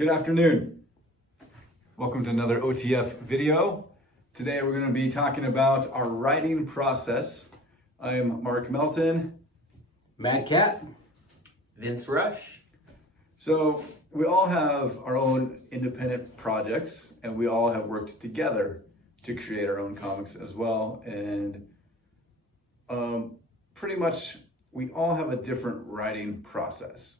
Good afternoon. Welcome to another OTF video. Today we're going to be talking about our writing process. I am Mark Melton. Mad Cat. Vince Rush. So we all have our own independent projects and we all have worked together to create our own comics as well. And pretty much we all have a different writing process.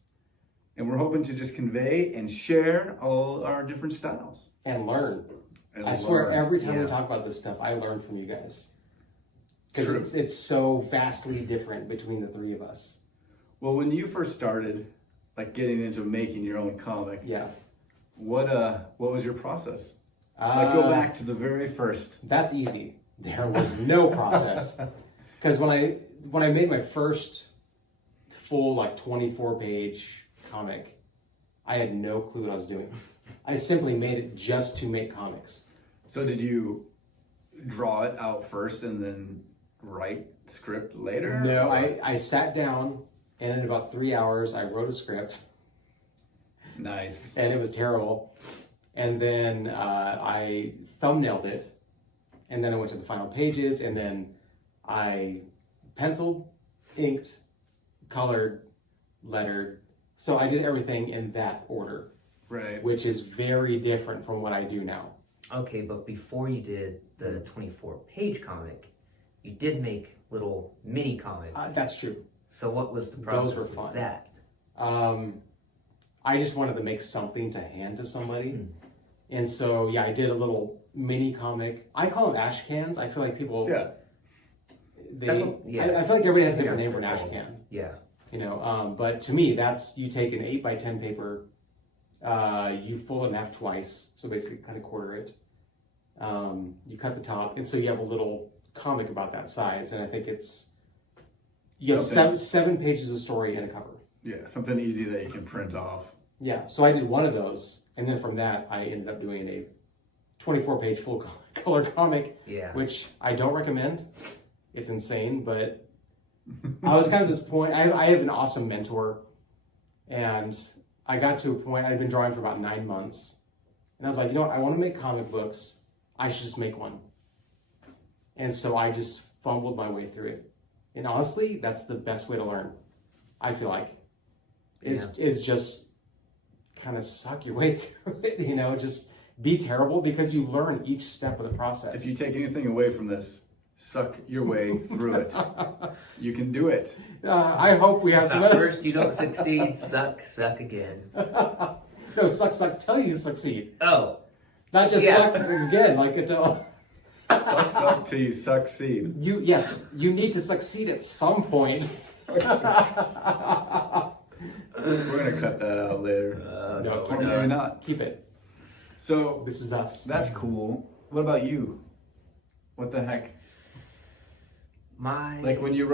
And we're hoping to just convey and share all our different styles. And learn. And I swear, learn. every time we Yeah. talk about this stuff, I learn from you guys. True. Because it's so vastly different between the three of us. Well, when you first started, like getting into making your own comic, Yeah. what was your process? Like go back to the very first. That's easy. There was no process. Because when I made my first full 24-page comic, I had no clue what I was doing. I simply made it just to make comics. So did you draw it out first and then write script later? No, I sat down and in about 3 hours I wrote a script. Nice. And it was terrible. And then I thumbnailed it, and then I went to the final pages, and then I penciled, inked, colored, lettered. So I did everything in that order, Right. which is very different from what I do now. Okay, but before you did the 24-page comic, you did make little mini comics. That's true. So what was the Those process were with fun. that? I just wanted to make something to hand to somebody. And so, yeah, I did a little mini comic. I call them ash cans. I feel like people... Yeah. I feel like everybody has a different name for an ash can. Yeah. But to me, that's, you take an 8x10 paper, you fold it in half twice, so basically kind of quarter it. You cut the top, and so you have a little comic about that size, and I think you have seven pages of story and a cover. Yeah, something easy that you can print off. Yeah, so I did one of those, and then from that, I ended up doing a 24-page full color comic, Yeah. which I don't recommend. It's insane, but I was kind of this point. I have an awesome mentor, and I got to a point. I'd been drawing for about 9 months, and I was like, you know what? I want to make comic books. I should just make one. And so I just fumbled my way through it. And honestly, that's the best way to learn. I feel like is just kind of suck your way through it. Just be terrible, because you learn each step of the process. If you take anything away from this, suck your way through it. You can do it. I hope we have If some at other... first you don't succeed, suck again. No, suck till you succeed. Oh, Not just Yeah. suck again, like it's all... Suck till you succeed. You need to succeed at some point. We're gonna cut that out later. No, Or maybe not. Keep it. So This is us. that's cool. What about you? What the heck? Like when you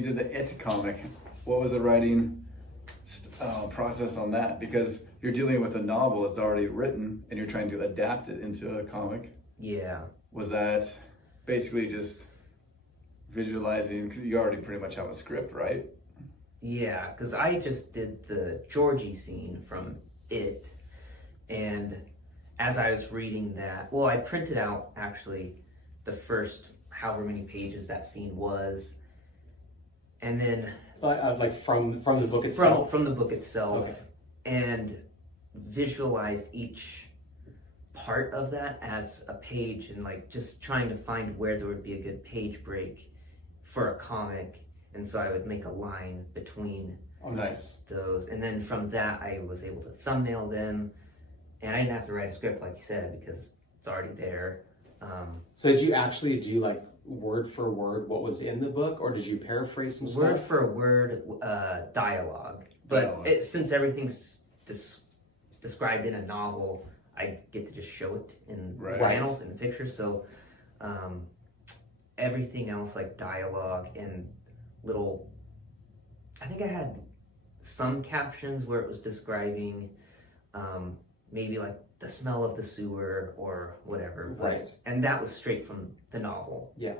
did the It comic, what was the writing process on that? Because you're dealing with a novel that's already written and you're trying to adapt it into a comic. Yeah. Was that basically just visualizing, because you already pretty much have a script, right? Yeah, because I just did the Georgie scene from It, and as I was reading that, well, I printed out actually the first however many pages that scene was, and then Like from the book itself? from the book itself, Okay. and visualized each part of that as a page, and just trying to find where there would be a good page break for a comic. And so I would make a line between Oh, nice. those, and then from that I was able to thumbnail them, and I didn't have to write a script like you said, because it's already there. So did you actually do like word for word what was in the book, or did you paraphrase some Word stuff? for word dialogue, but since everything's described in a novel, I get to just show it in panels and pictures. So everything else, like dialogue and little, I think I had some captions where it was describing maybe like the smell of the sewer or whatever. Right. And that was straight from the novel. Yeah.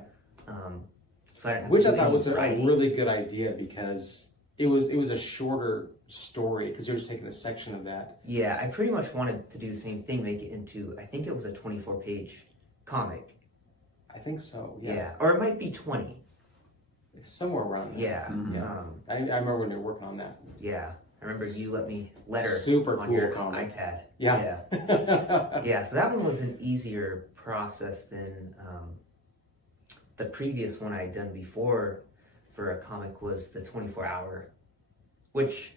So I didn't have Which to I do thought any was a writing. really good idea, because it was a shorter story because you were just taking a section of that. Yeah, I pretty much wanted to do the same thing, make it into, I think it was a 24-page comic. I think so. Yeah. Yeah, Or it might be 20. somewhere around there. Yeah. Mhm. Yeah. I remember when they were working on that. Yeah. I remember you let me letter Super on cool your comic. iPad. Yeah. Yeah, so that one was an easier process than the previous one I had done before for a comic was the 24-hour, which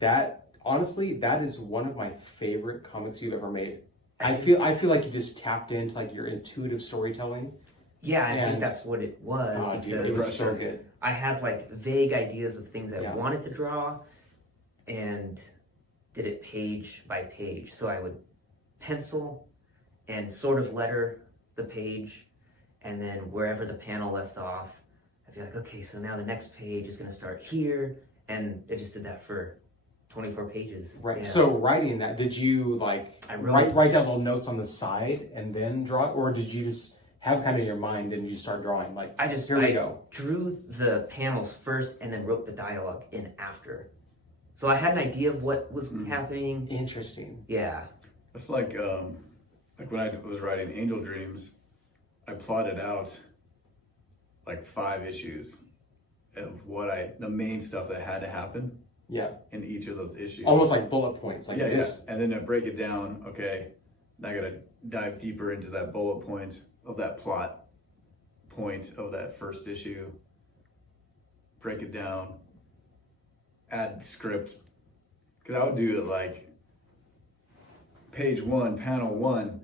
That honestly, that is one of my favorite comics you've ever made. I feel like you just tapped into like your intuitive storytelling. yeah, I think And- that's what it was Oh, dude, it because was so good. I had like vague ideas of things I Yeah. wanted to draw and did it page by page. So I would pencil and sort of letter the page, and then wherever the panel left off, I'd be like, okay, so now the next page is going to start here, and I just did that for 24 pages. Right. Yeah. So writing that, did you like I wrote- write down little notes on the side and then draw it, or did you just have kind of your mind and you start drawing? Like, I just here we go. drew the panels first and then wrote the dialogue in after. So I had an idea of what was happening. Interesting. Yeah. It's like when I was writing Angel Dreams, I plotted out like 5 issues of the main stuff that had to happen Yeah. in each of those issues. Almost like bullet points. Like yeah, this. yeah. And then I break it down. Okay, now I gotta dive deeper into that bullet point of that plot point of that first issue. Break it down. Add script. Because I would do it like page 1, panel 1,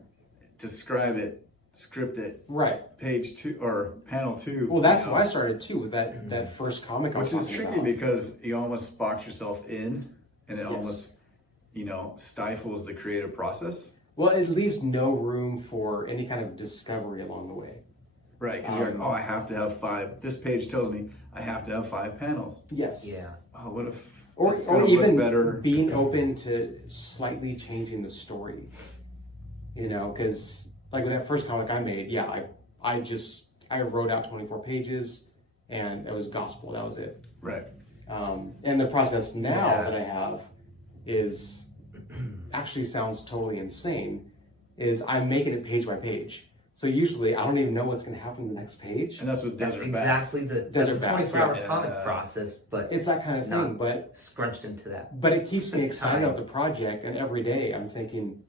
describe it, script it. Right. Page 2 or panel 2. Well, that's you how know, I started too with that first comic. I was which is talking tricky about. because you almost box yourself in, and it Yes. almost stifles the creative process. Well, it leaves no room for any kind of discovery along the way. Right, because you're like, oh, I have to have 5. This page tells me I have to have 5 panels. Yes. Yeah. Oh, what if Or it's gonna even look better? being open to slightly changing the story. Because like with that first comic I made, yeah, I wrote out 24 pages and it was gospel. That was it. Right. And the process now Yeah. that I have is actually sounds totally insane. Is I'm making it page by page. So usually I don't even know what's going to happen in the next page. And that's what That's Desert Bats. exactly that's Desert the Bats, 24-hour yeah. comic process, but It's that kind of No. thing, but scrunched into that. it keeps me excited Time. about the project, and every day I'm thinking,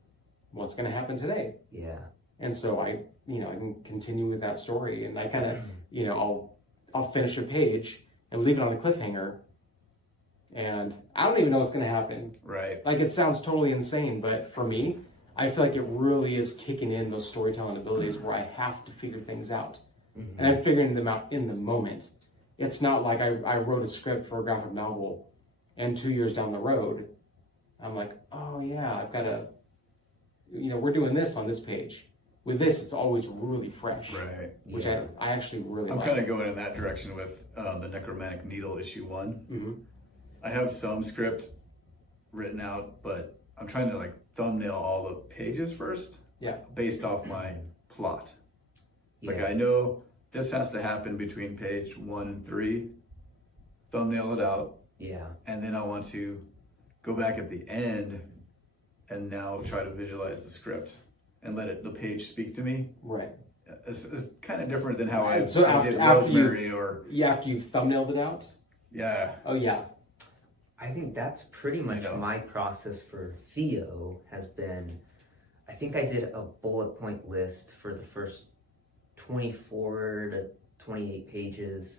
what's going to happen today? Yeah. And so I can continue with that story, and I kind of, I'll finish a page and leave it on a cliffhanger, and I don't even know what's going to happen. Right. Like, it sounds totally insane, but for me, I feel like it really is kicking in those storytelling abilities where I have to figure things out. Mm-hmm. And I'm figuring them out in the moment. It's not like I wrote a script for a graphic novel, and 2 years down the road, I'm like, oh yeah, I've got to, we're doing this on this page. With this, it's always really fresh, Right. which Yeah. I actually really I'm like. kind of going in that direction with the Necromantic Needle issue 1. hmm I have some script written out, but I'm trying to like thumbnail all the pages first. Yeah. Based off my plot. Like Yeah. I know this has to happen between page 1 and 3. Thumbnail it out, Yeah. and then I want to go back at the end and now try to visualize the script and let the page speak to me. Right. It's kind of different than how I So did after you- Rosemary or Yeah, after you've thumbnailed it out? yeah. Oh yeah. I think that's pretty much know. my process for Theo has been, I think I did a bullet point list for the first 24 to 28 pages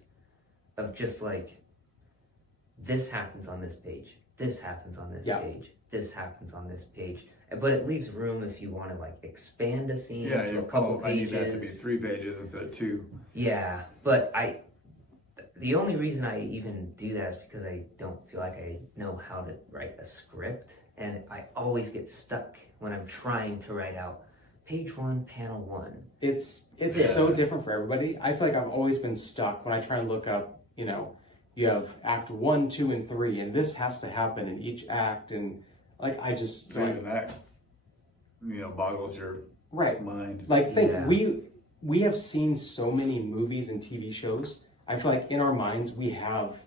of just like, this happens on this page, this happens on this Yeah. page, this happens on this page. But it leaves room if you want to like expand a scene Yeah, to a couple I need pages. that to be 3 pages instead of 2. Yeah, but the only reason I even do that is because I don't feel like I know how to write a script, and I always get stuck when I'm trying to write out page 1, panel 1. It's Yes. so different for everybody. I feel like I've always been stuck when I try and look up, you have act 1, 2, and 3, and this has to happen in each act, and like I just So even that, boggles your right. mind. Like think Yeah. we have seen so many movies and TV shows. I feel like in our minds we have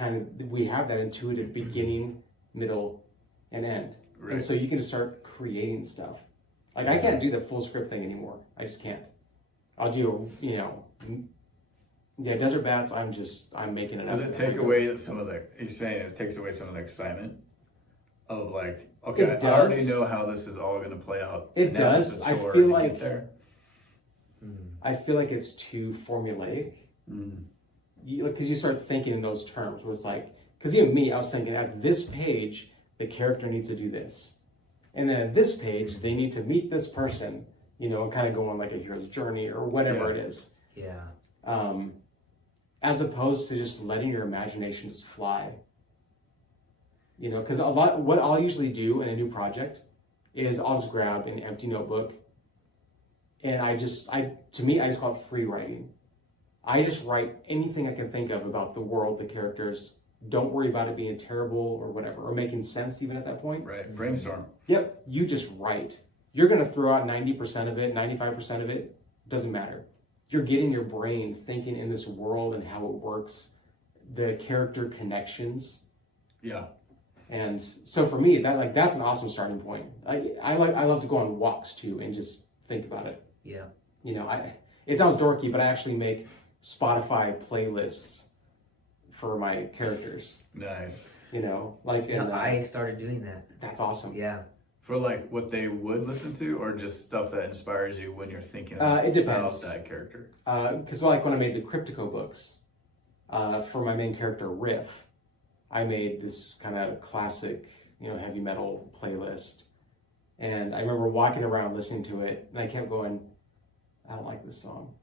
we have that intuitive beginning, middle, and end. Right. And so you can just start creating stuff. Like I can't do the full script thing anymore. I just can't. I'll do, Desert Bats. I'm making it up. Does it take away some of the? You're saying it takes away some of the excitement of like, okay, It I already does. know how this is all going to play out. It Now does. it's a I chore feel to like- get there. I feel like it's too formulaic. Because you start thinking in those terms, where it's like, because even me, I was thinking at this page, the character needs to do this. And then at this page, they need to meet this person, and kind of go on like a hero's journey or whatever Yeah. it is. Yeah. As opposed to just letting your imagination just fly. Because what I'll usually do in a new project is I'll just grab an empty notebook and I just call it free writing. I just write anything I can think of about the world, the characters. Don't worry about it being terrible or whatever, or making sense even at that point. Right. Brainstorm. Yep, you just write. You're going to throw out 90% of it, 95% of it, doesn't matter. You're getting your brain thinking in this world and how it works, the character connections. Yeah. And so for me, that's an awesome starting point. I love to go on walks too and just think about it. Yeah. It sounds dorky, but I actually make Spotify playlists for my characters. Nice. I started doing that. That's awesome. Yeah. For like what they would listen to, or just stuff that inspires you when you're thinking It depends. about that character. Because like when I made the Cryptico books, for my main character Riff, I made this kind of classic, heavy metal playlist. And I remember walking around listening to it, and I kept going, I don't like this song.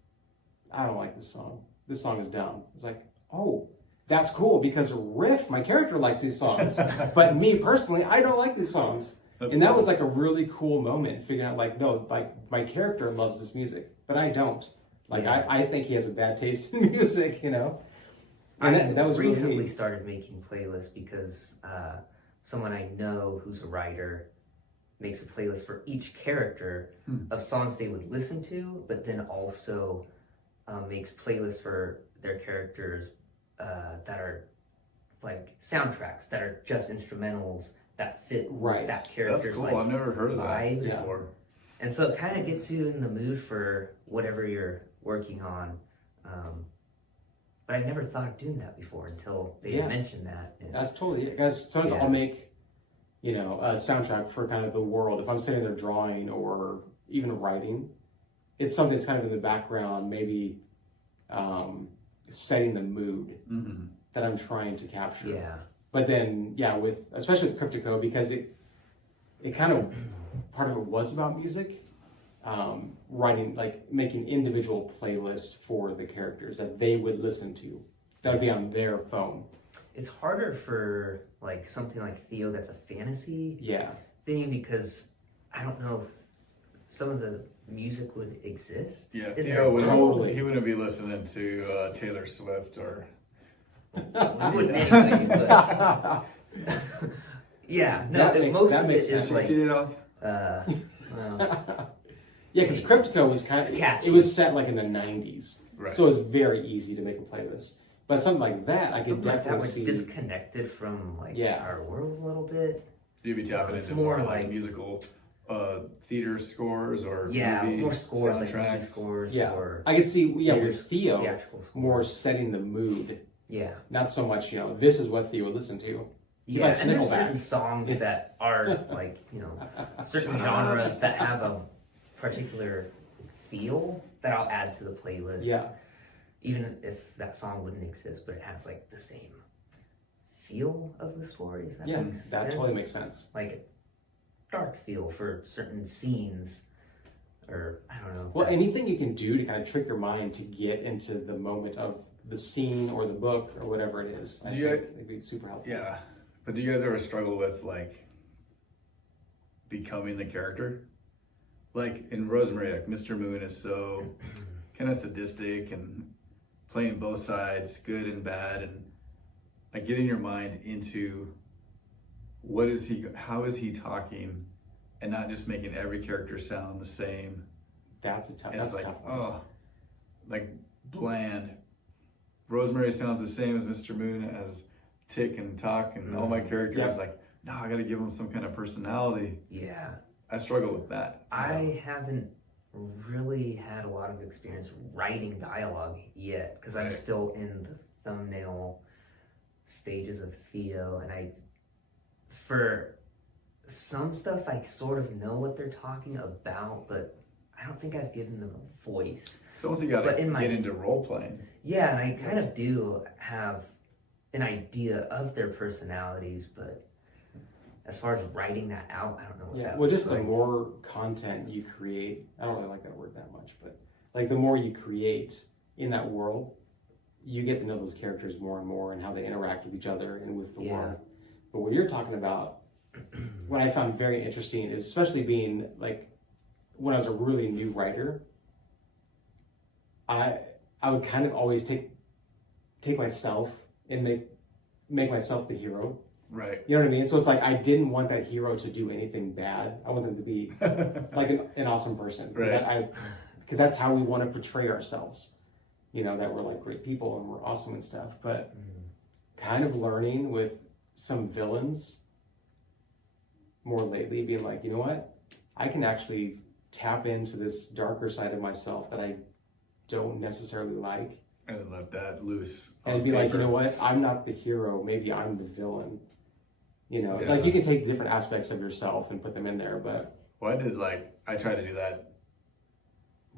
I don't like this song. This song is dumb. It's like, oh, that's cool because Riff, my character, likes these songs. But me personally, I don't like these songs. And that was like a really cool moment, figuring out no, my character loves this music, but I don't. I think he has a bad taste in music, And that was recently really neat. started making playlists because someone I know who's a writer makes a playlist for each character of songs they would listen to, but then also makes playlists for their characters that are like soundtracks that are just instrumentals that fit Right. that That's character's cool. like I've never heard of that vibe. Yeah. before. And so it kind of gets you in the mood for whatever you're working on. But I never thought of doing that before until they mentioned that. And That's totally it. Guys, sometimes Yeah. I'll make, a soundtrack for kind of the world. If I'm sitting there drawing or even writing, it's something that's kind of in the background, maybe setting the mood that I'm trying to capture. yeah. But then, especially with Cryptico, because it kind of, part of it was about music, writing, making individual playlists for the characters that they would listen to. That would be on their phone. It's harder for like something like Theo that's a fantasy Yeah. thing because I don't know if some of the music would exist. Yeah. in Theo their wouldn't, Totally. he wouldn't be listening to Taylor Swift or. We wouldn't anyway, but yeah, no, most that of makes it is sense. like Get it off. well, Yeah, because Cryptico was It's catchy. it was set in the 90s. Right. So it's very easy to make a playlist. But something like that, I could something like that definitely was see. disconnected from our world a little bit. You'd be tapping It's into more more like like- musical theater scores or Yeah, movie more scores, like movie soundtracks. scores Yeah. or I could see, theater- with Theo, theatrical scores. more setting the mood. Yeah. Not so much, this is what Theo would listen to. He Yeah, likes and there's Nickelback. certain songs that are like, certain genres that have a particular feel that I'll add to the playlist. Yeah. Even if that song wouldn't exist, but it has like the same feel of the story. If that Yeah, makes that sense. totally makes sense. Like dark feel for certain scenes, or I don't know. Well, anything you can do to kind of trick your mind to get into the moment of the scene or the book or whatever it is, I Do think you- it'd be super helpful. Yeah. But do you guys ever struggle with like becoming the character? Like in Rosemary, like Mr. Moon is so kind of sadistic and playing both sides, good and bad, and like getting your mind into how is he talking, and not just making every character sound the same. That's a tough. And That's it's a like, tough. One. like bland. Rosemary sounds the same as Mr. Moon as tick and talk, and all my characters Yeah. like, no, I got to give them some kind of personality. Yeah. I struggle with that. I haven't really had a lot of experience writing dialogue yet because I'm Right. still in the thumbnail stages of Theo, and for some stuff I sort of know what they're talking about, but I don't think I've given them a voice. It's almost you got to But in my- get into role playing. Yeah, and I kind of do have an idea of their personalities, but as far as writing that out, I don't know what Yeah, that well, looks just the like. more content you create, I don't really like that word that much, but like the more you create in that world, you get to know those characters more and more and how they interact with each other and with the Yeah. world. But what you're talking about, what I found very interesting is especially being like when I was a really new writer, I would kind of always take myself and make myself the hero. Right. You know what I mean? So it's like I didn't want that hero to do anything bad. I want them to be like an awesome person. Right. Because that's how we want to portray ourselves. You know, that we're like great people and we're awesome and stuff. But kind of learning with some villains more lately, being like, you know what? I can actually tap into this darker side of myself that I don't necessarily like. And let that loose. And on be like, paper. you know what? I'm not the hero. Maybe I'm the villain. You know, Yeah. like you can take different aspects of yourself and put them in there, but Well, I tried to do that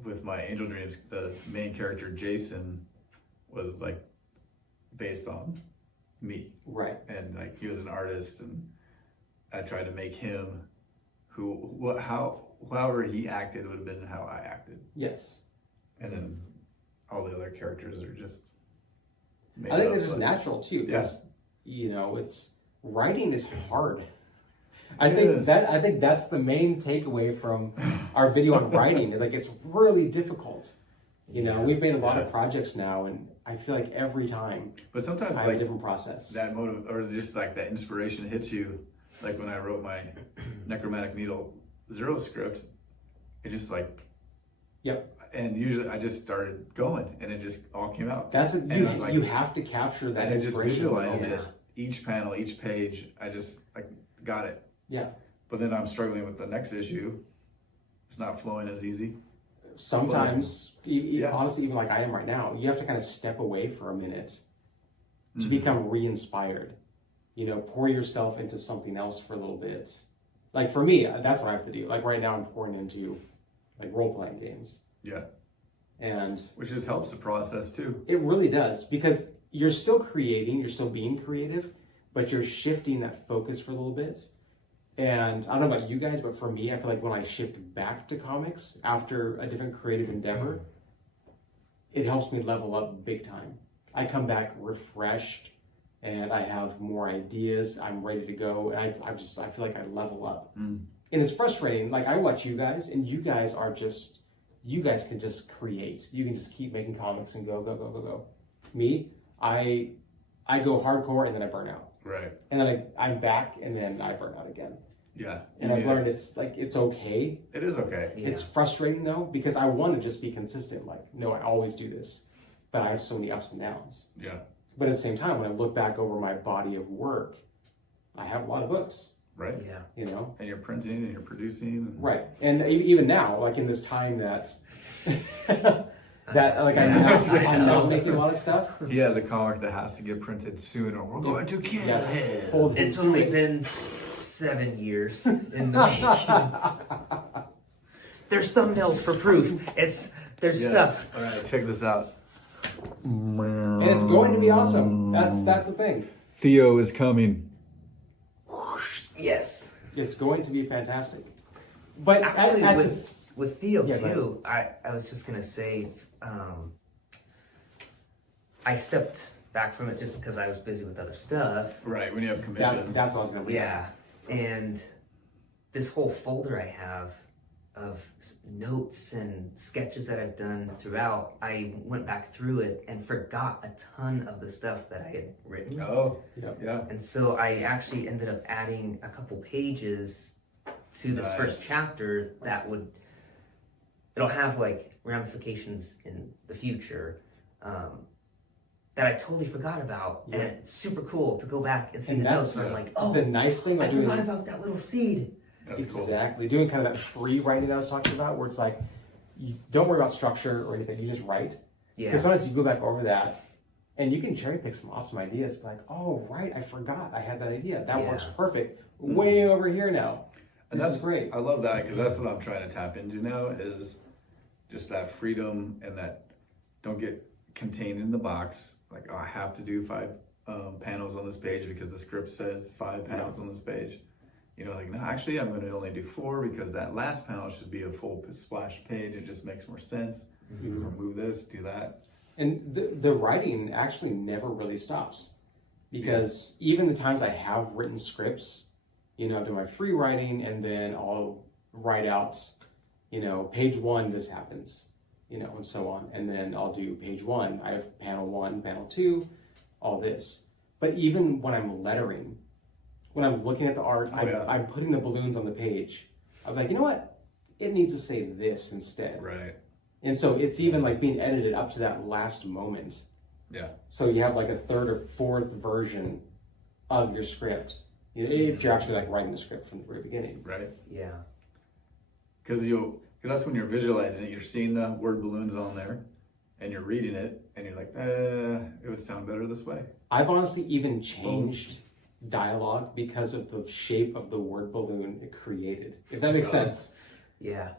with my Angel Dreams. The main character, Jason, was like based on me. right. And like he was an artist, and I tried to make him however he acted would have been how I acted. Yes. And then all the other characters are just made I think up, it's just but- natural too, Yeah. because you know, writing is hard. I It think is. that's the main takeaway from our video on writing. Like it's really difficult. You know, we've made a lot of projects now, and I feel like every time But sometimes I have a like different process. that motive or just like that inspiration hits you. Like when I wrote my Necromantic Needle Zero script, it just like, Yep. And usually I just started going, and it just all came out. That's And it was like- you have to capture that And I just inspiration. in the visualized moment. it. Each panel, each page, I just like got it. Yeah. But then I'm struggling with the next issue. It's not flowing as easy. Sometimes, Yeah. honestly, even like I am right now, you have to kind of step away for a minute to Mhm. become re-inspired. You know, pour yourself into something else for a little bit. Like for me, that's what I have to do. Like right now, I'm pouring into like role-playing games, Yeah, and which just helps the process too. it really does because you're still creating, you're still being creative, but you're shifting that focus for a little bit. And I don't know about you guys, but for me, I feel like when I shift back to comics after a different creative endeavor, it helps me level up big time. I come back refreshed and I have more ideas. I'm ready to go. And I feel like I level up. Mm. And it's frustrating. Like I watch you guys and you guys can just create. You can just keep making comics and go. Me, I go hardcore and then I burn out. Right. And then I'm back and then I burn out again. Yeah. And I've learned it's okay. It is okay. Yeah. It's frustrating though, because I want to just be consistent. Like, no, I always do this, but I have so many ups and downs. Yeah. But at the same time, when I look back over my body of work, I have a lot of books, Right. Yeah. you know? And you're printing and you're producing. And Right. And even now, like in this time that, that like I'm not making a lot of stuff. He has a comic that has to get printed soon, or we're going to kill Yes. him. Hold It's him. only been 7 years in the making. There's thumbnails for proof. There's Yeah. stuff. All right, check this out. And it's going to be awesome. That's the thing. Theo is coming. Yes. It's going to be fantastic. But Actually, at with this, with Theo Yeah, go ahead. too, I was just gonna say, I stepped back from it just because I was busy with other stuff. Right, when you have commissions. that's what I was going to Yeah, and this whole folder I have of notes and sketches that I've done throughout, I went back through it and forgot a ton of the stuff that I had written. Oh, Yep. yeah. And so I actually ended up adding a couple pages to this first Nice. chapter that it'll have like ramifications in the future. that I totally forgot about, Yeah. and it's super cool to go back and see And the notes. that's And I'm like, oh, the nice thing I about doing forgot about that little seed. That's cool. exactly doing kind of that free writing that I was talking about, where it's like you don't worry about structure or anything. You just write. Yeah, Because sometimes you go back over that, and you can cherry pick some awesome ideas. Like, oh right, I forgot I had that idea. That works Yeah. perfect. Way over here now. And This that's is great. I love that because that's what I'm trying to tap into now is just that freedom and that don't get contained in the box. Like, oh, I have to do 5 panels on this page because the script says 5 panels on this page. You know, like, no, actually, I'm going to only do 4 because that last panel should be a full splash page. It just makes more sense. Mhm. Remove this, do that. And the writing actually never really stops, because even the times I have written scripts, you know, I do my free writing, and then I'll write out, you know, page 1, this happens, you know, and so on. And then I'll do page 1, I have panel 1, panel 2, all this. But even when I'm lettering, when I'm looking at the art, I'm putting the balloons on the page. I'm like, you know what? It needs to say this instead. Right. And so it's even like being edited up to that last moment. Yeah. So you have like a 3rd or 4th version of your script. You know, if you're actually like writing the script from the very beginning. Right. yeah, Because that's when you're visualizing it. You're seeing the word balloons on there, and you're reading it, and you're like, it would sound better this way. I've honestly even changed dialogue because of the shape of the word balloon it created. If that makes sense. yeah,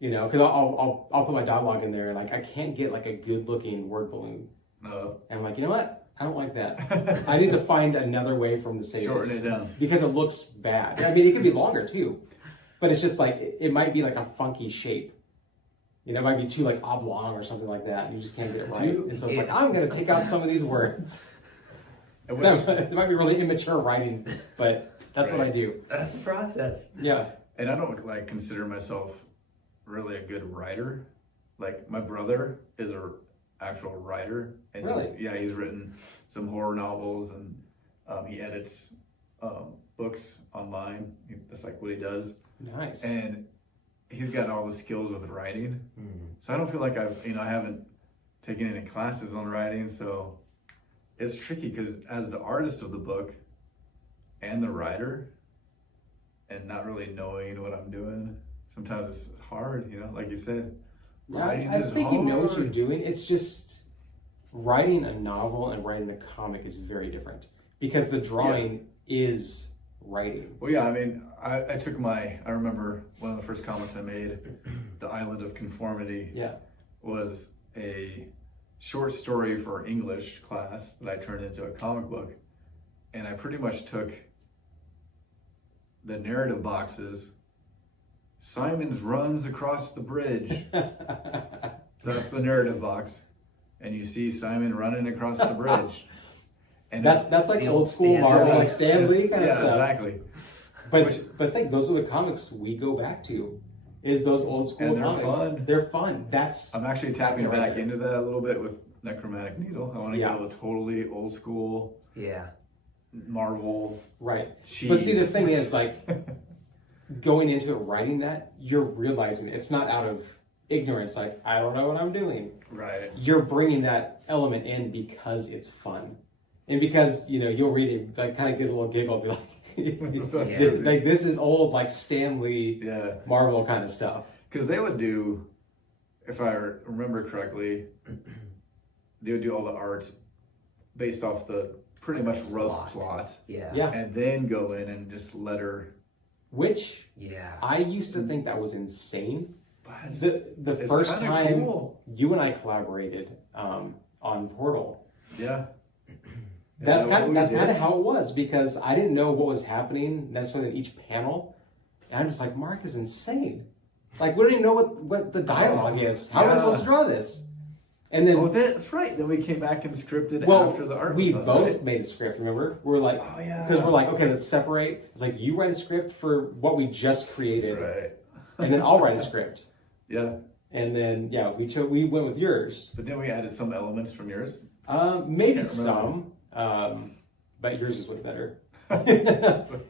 You know, because I'll put my dialogue in there, and like I can't get like a good looking word balloon. No. And I'm like, you know what? I don't like that. I need to find another way for them to say Shorten this. it down. Because it looks bad. I mean, it could be longer too, but it's just like it might be like a funky shape. You know, it might be too like oblong or something like that. And you just can't get it right. And so it's like, I'm gonna take out some of these words. And what's- It might be really immature writing, but that's what I do. that's the process. Yeah. And I don't like consider myself really a good writer. Like my brother is a actual writer, and Really? he's written some horror novels, and he edits books online. That's like what he does, Nice. and he's got all the skills with writing. Mm. So I don't feel like I haven't taken any classes on writing, so it's tricky because as the artist of the book and the writer, and not really knowing what I'm doing, sometimes it's hard. You know, like you said. I think you know what you're doing. It's just writing a novel and writing a comic is very different, because the drawing is writing. Well, yeah, I mean, I took I remember one of the first comics I made, The Island of Conformity, Yeah. was a short story for English class that I turned into a comic book. And I pretty much took the narrative boxes. Simons runs across the bridge. So that's the narrative box. And you see Simon running across the bridge. And That's like The old old school Stan Marvel, Lee. like Stan Lee kind of stuff. exactly. But I think those are the comics we go back to, is those old school And they're comics. fun. They're fun. That's I'm actually tapping That's right back there. into that a little bit with Necromantic Needle. I want to Yeah. go totally old school Yeah, Marvel right. cheese. But see, the thing is, like, going into it, writing that, you're realizing it's not out of ignorance. Like, I don't know what I'm doing. right? You're bringing that element in because it's fun, and because you'll read it, like, kind of get a little giggle, be like, So Yeah. cheesy. like this is old, like Stan Lee, Yeah, Marvel kind of stuff. because they would do, if I remember correctly, they would do all the art based off the pretty much rough plot, yeah, Yeah. and then go in and just letter. Which yeah. I used to think that was insane. But it's- The it's first kinda time cool. you and I collaborated on Portal, Yeah. that's Yeah, kind we of did. how it was, because I didn't know what was happening necessarily in each panel, and I'm just like, Mark is insane. Like, we don't even know what the dialogue is. How am I Yeah. supposed to draw this? And then, Oh, that's right. Then we came back and scripted well, after the art. we was done, both right? made a script. Remember, we're like, Oh yeah. because we're like, okay, let's separate. It's like, you write a script for what we just created, That's right. and then I'll write a script. Yeah. And then, yeah, we went with yours. But then we added some elements from yours. Maybe Can't some, but yours is way better.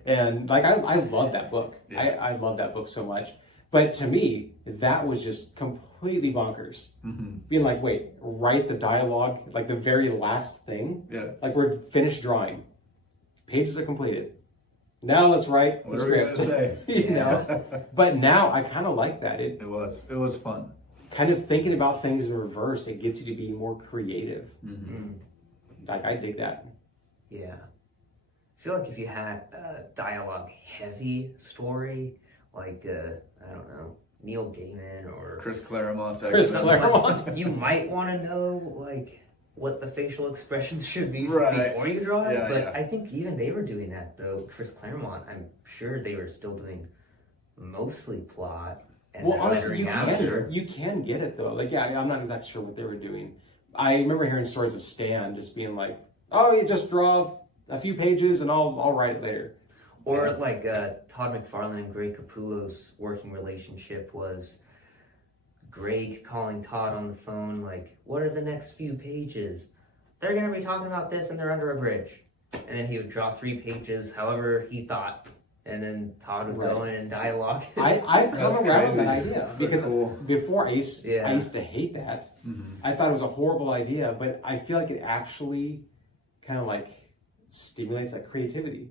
And like, I love that book. Yeah. I love that book so much. But to me, that was just completely bonkers. Mm-hmm. Being like, wait, write the dialogue, like the very last thing. Yeah. Like we're finished drawing. Pages are completed. Now let's write What the are we gonna script. say? You know? But now I kind of like that. It It was fun. kind of thinking about things in reverse, it gets you to be more creative. Mm-hmm. Mm, Like I dig that. yeah. I feel like if you had a dialogue heavy story, like, I don't know, Neil Gaiman or Chris Claremont's Chris excellent. Claremont. you might want to know, like, what the facial expressions should be Right. before you draw it. Yeah, but yeah. I think even they were doing that, though. Chris Claremont, I'm sure they were still doing mostly plot and Well, then honestly, lettering you can get it though. Like, yeah, I'm not exactly sure what they were doing. I remember hearing stories of Stan just being like, "Oh, you just draw a few pages and I'll write it later." Or Yeah. like Todd McFarlane and Greg Capullo's working relationship was Greg calling Todd on the phone, like, what are the next few pages? They're going to be talking about this and they're under a bridge. And then he would draw 3 pages, however he thought. And then Todd would go in and dialogue. I've come That's around on that crazy. idea But because cool. before I used Yeah. to hate that. Mm-hmm. I thought it was a horrible idea, but I feel like it actually kind of like stimulates that creativity.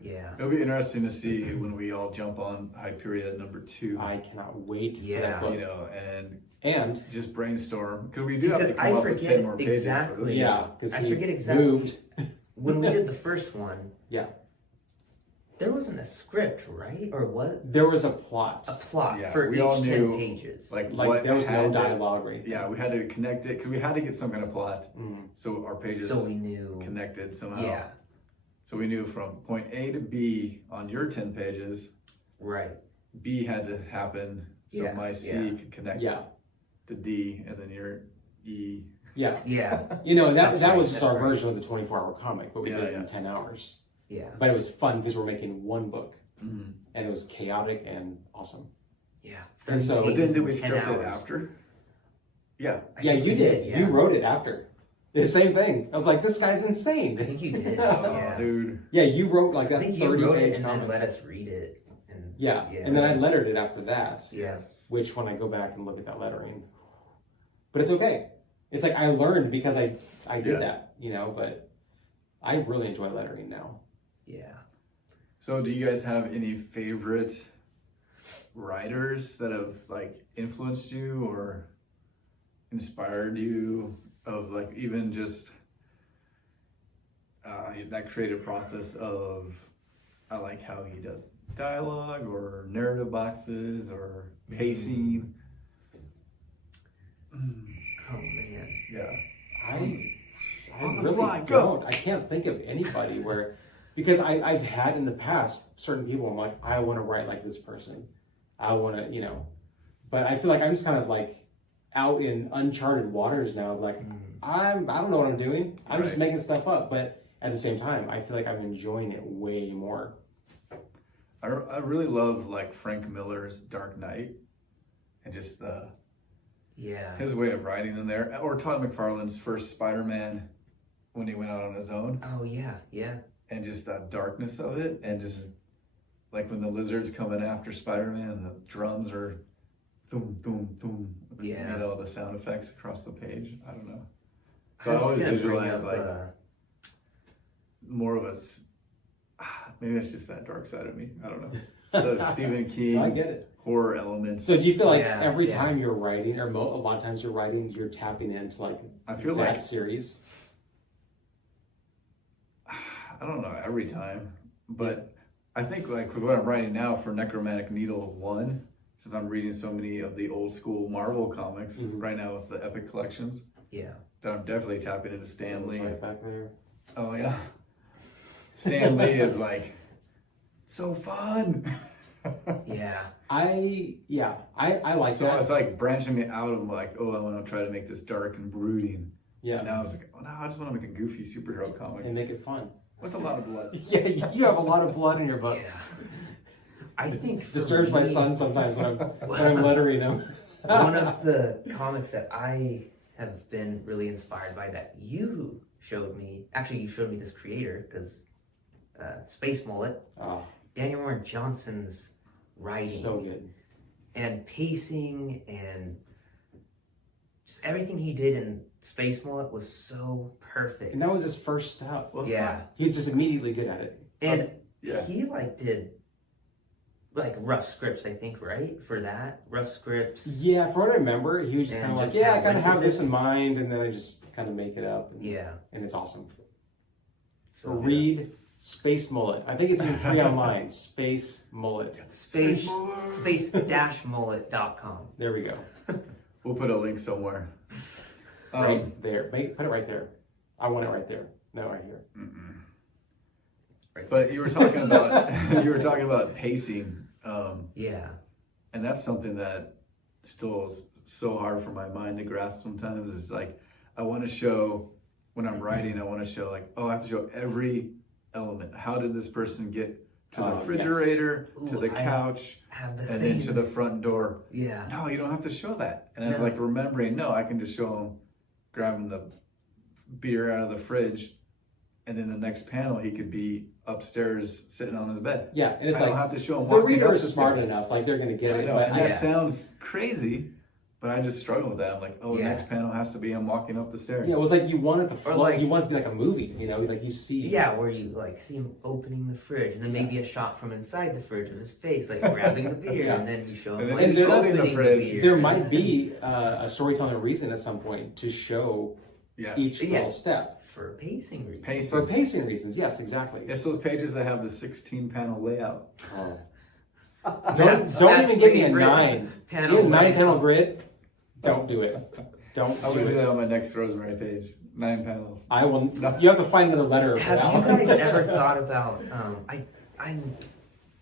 Yeah. It'll be interesting to see when we all jump on Hyperion #2. I cannot wait for Yeah. that book. You know, and And just brainstorm because we do have Because to come I up with 10 forget more pages. For exactly. this. yeah, because I he forget exactly. moved. When we did the first one, Yeah. there wasn't a script, right? Or what? There was a plot. A plot Yeah, for we each all 10 knew, pages. Like Like there was no had to- dialogue or anything. Yeah, we had to connect it because we had to get some kind of plot Mm. so our pages So we knew. connected somehow. Yeah, So we knew from point A to B on your 10 pages, right. B had to happen so Yeah, my C yeah. could connect Yeah. to D and then your E. Yeah. Yeah, You know, that That's that right, was just that's our right. version of the 24-hour comic, but we Yeah, did it yeah. in 10 hours. yeah, But it was fun because we're making one book, Mm-hmm. and it was chaotic and awesome. yeah. And so- But then did we 10 script it hours. after? Yeah. I Yeah, think you we did. yeah. You wrote it after. The same thing. I was like, this guy's I insane. think you did. Oh, yeah. dude. Yeah, you wrote like I that think you 30 wrote it page and comic. then let us read it. And Yeah. Yeah. And then I lettered it after that. yes, Which when I go back and look at that lettering, but it's okay. It's like I learned because I did Yeah. that, you know. But I really enjoy lettering now. yeah. So do you guys have any favorite writers that have like influenced you or inspired you of like even just that creative process of I like how he does dialogue or narrative boxes or pacing. Oh man. Yeah. I On the really fly, go. don't. I can't think of anybody where, because I've had in the past certain people. I'm like, I want to write like this person. I want to, you know, but I feel like I'm just kind of like out in uncharted waters now. Like I don't know what I'm doing. I'm just Right. making stuff up. But at the same time, I feel like I'm enjoying it way more. I really love like Frank Miller's Dark Knight and just Yeah. his way of writing in there, or Todd McFarlane's first Spider-Man when he went out on his own, Oh yeah. Yeah. and just that darkness of it, and just like when the lizard's coming after Spider-Man and the drums are boom, boom, boom, Yeah. you know, the sound effects across the page. I don't know. I So I was always gonna bring visualize up, like more of maybe it's just that dark side of me. I don't know. The Stephen King I get it. horror elements. So do you feel like Yeah, every yeah. time you're writing, or a lot of times you're writing, you're tapping into like I feel that like series? I don't know every time, but I think like with what I'm writing now for Necromantic Needle 1, since I'm reading so many of the old school Marvel comics Mhm. right now with the Epic collections, yeah. that I'm definitely tapping into Stan Lee. Right back there. Oh yeah, Stan Lee is like so fun. Yeah. I like So that. it's like branching me out of like, oh, I want to try to make this dark and brooding. Yeah, And now it's like, oh no, I just want to make a goofy superhero comic and make it fun. with a lot of blood. Yeah, you have a lot of blood in your books. Yeah. I It think for disturbs my me- son sometimes when I'm lettering him. One of the comics that I have been really inspired by that you showed me, actually you showed me this creator, because Space Mullet, Oh, Daniel Warren Johnson's writing. so good. and pacing and just everything he did in Space Mullet was so perfect. And that was his first stuff. Well, it's Yeah, He's just immediately good at it. and Yeah. he like did like rough scripts, I think, right? For that rough scripts. Yeah, from what I remember, he was just And kind of like, just yeah, I kinda kind of went have with this it. in mind, and then I just kind of make it up. And, Yeah. and it's awesome. So So read Space Mullet. I think it's even free online. Space Mullet. space-mullet.com. There we go. We'll put a link somewhere. Right there. Put it right there. I want it right there. No, right here. But you were talking about pacing, Yeah. and that's something that still is so hard for my mind to grasp sometimes. Is like I want to show when I'm writing, I want to show like, oh, I have to show every element. How did this person get to the refrigerator, yes. to the Ooh, couch, Have the and same. then to the front door? Yeah. No, you don't have to show that. And I was No. like remembering, no, I can just show him grabbing the beer out of the fridge, and then the next panel he could be upstairs sitting on his bed. Yeah, and it's I like, don't have to show him the walking reader up is the smart stairs. enough. Like, they're going to get I it. know, But and that Yeah. sounds crazy, but I just struggle with that. I'm like, oh, the Yeah. next panel has to be him walking up the stairs. yeah, it was like you want it to flow. like- You want it to be like a movie, you know? Like you see. Yeah, where you like see him opening the fridge, and then maybe a shot from inside the fridge of his face, like grabbing the beer, Yeah. and then you show him And then like he's holding the opening fridge. beer. There might be a storytelling reason at some point to show Yeah. each Yeah. little step. for pacing reasons. Pacing. For pacing reasons, yes, exactly. It's those pages that have the 16 panel layout. Oh. That's Don't even give me a favorite 9. panel You have 9 layout. panel grid. Don't do it. Don't I'm do gonna do it. that on my next Rosemary page. 9 panels. I will. No. You have to find another letter for Have that you one. guys ever thought about? I'm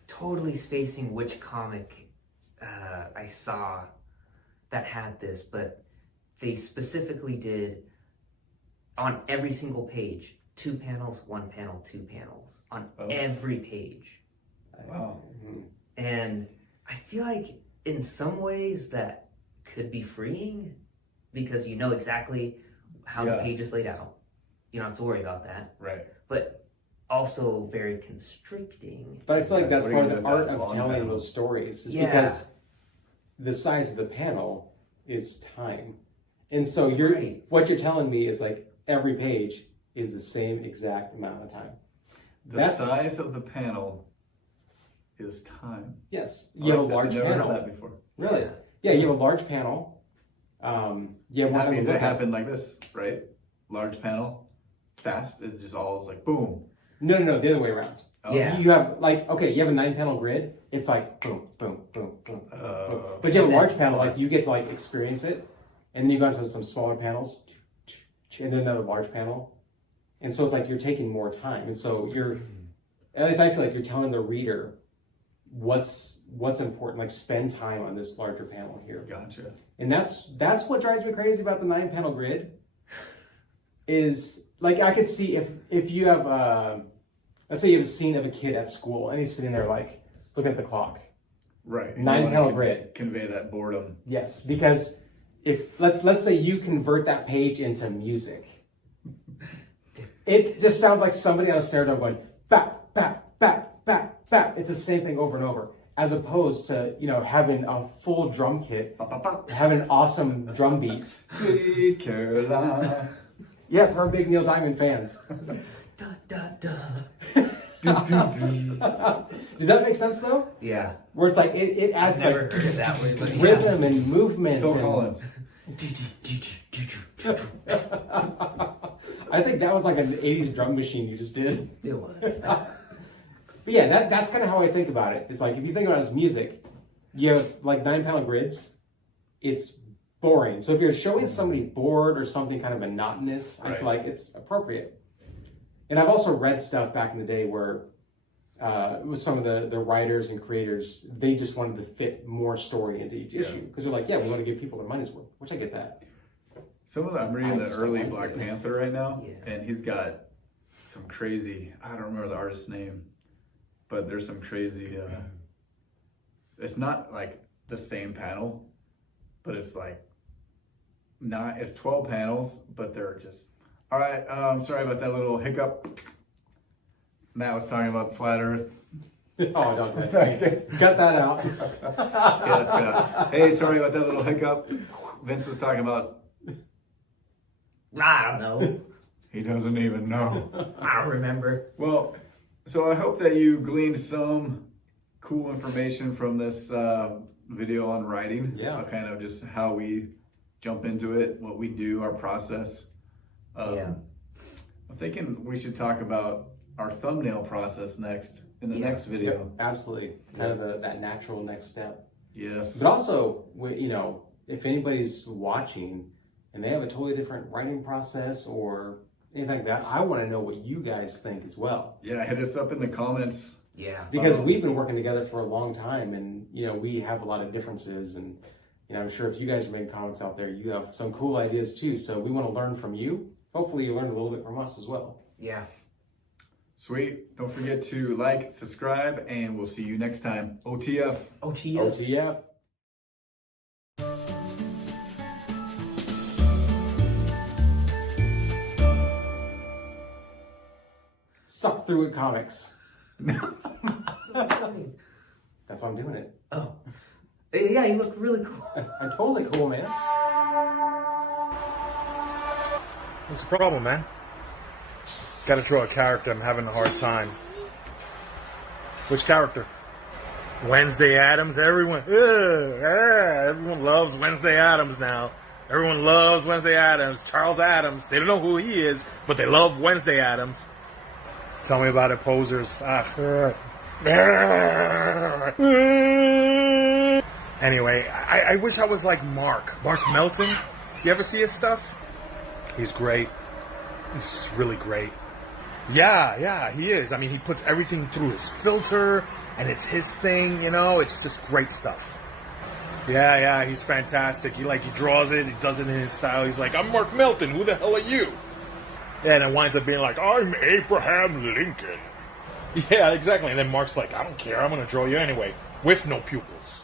totally spacing which comic I saw that had this, but they specifically did on every single page 2 panels, 1 panel, 2 panels on Oh. every page, Wow. Mhm. and I feel like in some ways that could be freeing because you know exactly how the Yeah. page is laid out. You don't have to worry about that. Right. But also very constricting. But I feel like that's What are you part of the gonna do art with of long telling panels? those stories. Is Yeah. because the size of the panel is time. And so you're Right. what you're telling me is like every page is the same exact amount of time. The That's- size of the panel is time. Yes. You have a I've large never panel. heard that before. Really? Yeah. Yeah, you have a large panel. You have one That to means look it at. happened like this, right? Large panel, fast. It just all was like boom. No, the other way around. Oh. Yeah. You have like, okay, you have a 9 panel grid. It's like boom, boom, boom, boom. But you have a And large then- panel, like you get to like experience it, and then you go into some smaller panels, and then another large panel, and so it's like you're taking more time, and so you're, at least I feel like you're telling the reader what's important, like spend time on this larger panel here, Gotcha. and that's what drives me crazy about the 9 panel grid. Is like I could see if you have let's say you have a scene of a kid at school and he's sitting there like looking at the clock. Right. 9 You wanna panel grid. Convey that boredom. Yes, because if let's say you convert that page into music, it just sounds like somebody on a snare drum going bap bap bap bap bap. It's the same thing over and over, as opposed to having a full drum kit, Ba, ba, ba. having an awesome drum beat. Sweet Caroline. Yes, we're big Neil Diamond fans. Da, da, da. Does that make sense though? Yeah. Where it's like it I've adds never like heard it that way, but yeah. rhythm and movement. Phil and- Collins. I think that was like an 80s drum machine you just did. It was. But yeah, that's kind of how I think about it. It's like if you think about it as music, you have like 9 panel grids, it's boring. So if you're showing somebody bored or something kind of monotonous, I Right. feel like it's appropriate. And I've also read stuff back in the day where with some of the writers and creators, they just wanted to fit more story into each Yeah. issue. Because they're like, yeah, we want to give people their money's worth, which I get that. Some of the, I'm reading I the just early don't Black like it. Panther right now, Yeah. and he's got some crazy. I don't remember the artist's name, but there's some crazy. It's not like the same panel, but it's like not. It's 12 panels, but they're just. All right, sorry about that little hiccup. Matt was talking about flat Earth. Oh, don't do that. Cut that out. Yeah, that's good. Hey, sorry about that little hiccup. Vince was talking about. I don't know. He doesn't even know. I don't remember. Well, so I hope that you gleaned some cool information from this video on writing. Yeah. Kind of just how we jump into it, what we do, our process. Yeah. I'm thinking we should talk about our thumbnail process next in the next video. Absolutely. Kind of that natural next step. Yes. But also, if anybody's watching and they have a totally different writing process or anything like that, I want to know what you guys think as well. Yeah, hit us up in the comments. Yeah. Because we've been working together for a long time and, we have a lot of differences. And, I'm sure if you guys are making comments out there, you have some cool ideas too. So we want to learn from you. Hopefully you learned a little bit from us as well. Yeah. Sweet. Don't forget to like, subscribe, and we'll see you next time. OTF. OTF. Suck through it comics. That's why I'm doing it. Oh. Yeah, you look really cool. I'm totally cool, man. What's the problem, man? Gotta draw a character. I'm having a hard time. Which character? Wednesday Addams. Everyone loves Wednesday Addams now. Everyone loves Wednesday Addams. Charles Addams. They don't know who he is, but they love Wednesday Addams. Tell me about it, posers. Anyway, I wish I was like Mark Melton. You ever see his stuff? He's great. He's just really great. Yeah, he is. I mean, he puts everything through his filter, and it's his thing, It's just great stuff. Yeah, he's fantastic. He draws it, he does it in his style. He's like, I'm Mark Melton, who the hell are you? Yeah, and it winds up being like, I'm Abraham Lincoln. Yeah, exactly. And then Mark's like, I don't care, I'm going to draw you anyway, with no pupils.